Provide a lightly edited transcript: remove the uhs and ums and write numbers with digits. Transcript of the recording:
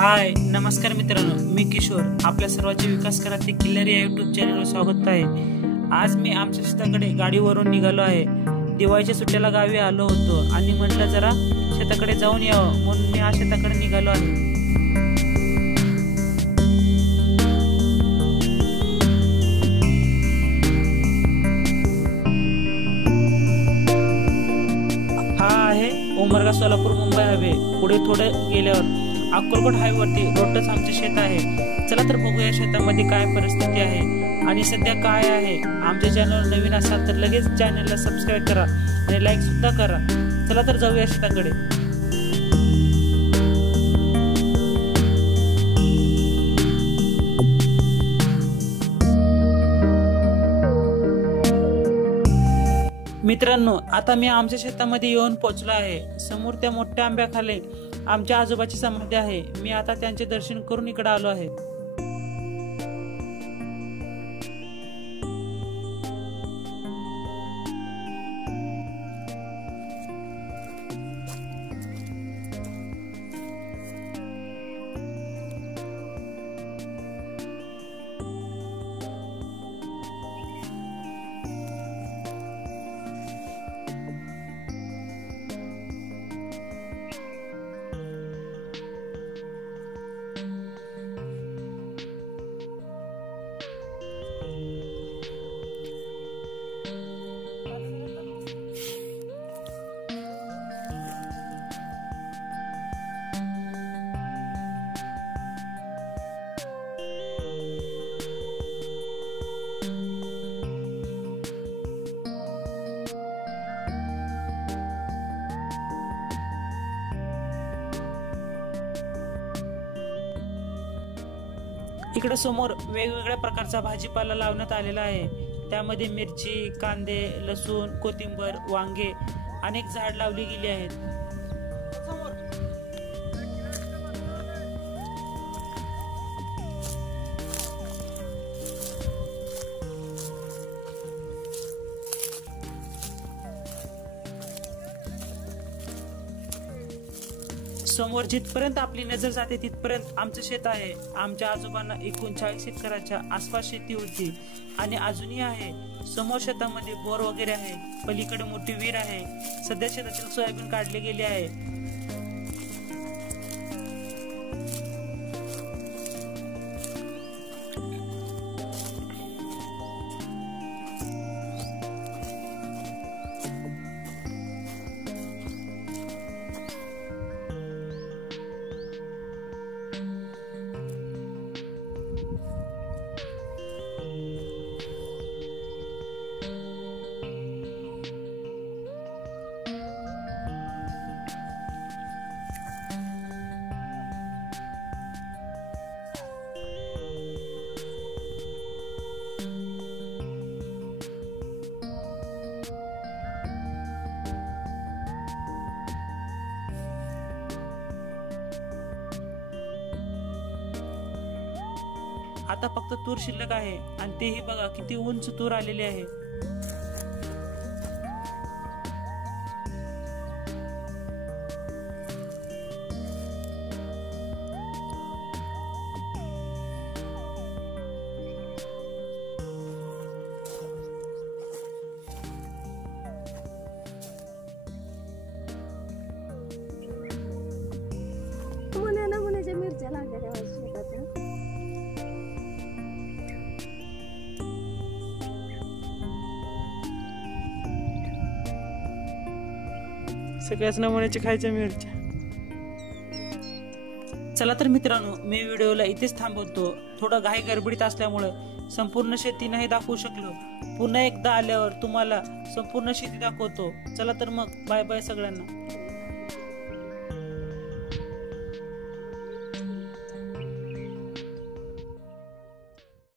हाय नमस्कार मित्रांनो, मी किशोर आपल्या सर्वांचे विकास कराते किल्लारी या यूट्यूब चॅनलवर स्वागत आहे। आज मी आमच्या शेताकडे गाडीवरून निघालो आहे। दिवाळीच्या सुट्ट्याला गावी आलो होतो आणि म्हटलं जरा शेताकडे जाऊन यावं म्हणून मी आज शेताकडे निघालो आहे। हा आहे उमरगा सोलापूर मुंबई हायवे। पुढे थोडे गेल्यावर अक्कलकोट हायवेवरती रोडच आमचे शेत आहे। चला तर बघूया शेतामध्ये काय परिस्थिती आहे आणि सध्या काय आहे। आमच्या चॅनल नवीन असाल तर लगेच चॅनलला सबस्क्राइब करा आणि लाईक सुद्धा करा। चला तर जाऊया शेताकडे। मित्रांनो, आता मी आमच्या शेतामध्ये येऊन पोहोचलो आहे। समोर त्या मोठ्या आंब्याखाली आमच्या आजोबाची समाधी आहे। मी आता त्यांचे दर्शन करून इकडे आलो आहे। इकडे समोर वेगवेगळ्या प्रकारचा भाजीपाला लावण्यात आलेला आहे। त्यामध्ये मिरची, कांदे, लसूण, कोथिंबीर, वांगे अनेक झाड लावली गेली आहेत। समोर जिथपर्यंत आपली नजर जाते तिथपर्यंत आमचं शेत आहे। आमच्या आजोबांना 39 एकराच्या आसपास शेती होती आणि अजूनही आहे। समोर शेतामध्ये बोर वगैरे आहे। पलीकडे मोठी विहीर आहे। सध्या शेतातील सोयाबीन काढले गेले आहे। आता फक्त तूर शिल्लक आहे आणि तेही बघा किती उंच तूर आलेली आहे। मुलाच्या मिरच्या लागल्या शेतात। सगळ्याच नमुन्याची खायच्या मिरच्या। चला तर मित्रांनो, मी व्हिडिओला इथेच थांबवतो। थोडं घाई गडबडीत असल्यामुळे संपूर्ण शेती नाही दाखवू शकलो। पुन्हा एकदा आल्यावर तुम्हाला संपूर्ण शेती दाखवतो। चला तर मग बाय बाय सगळ्यांना।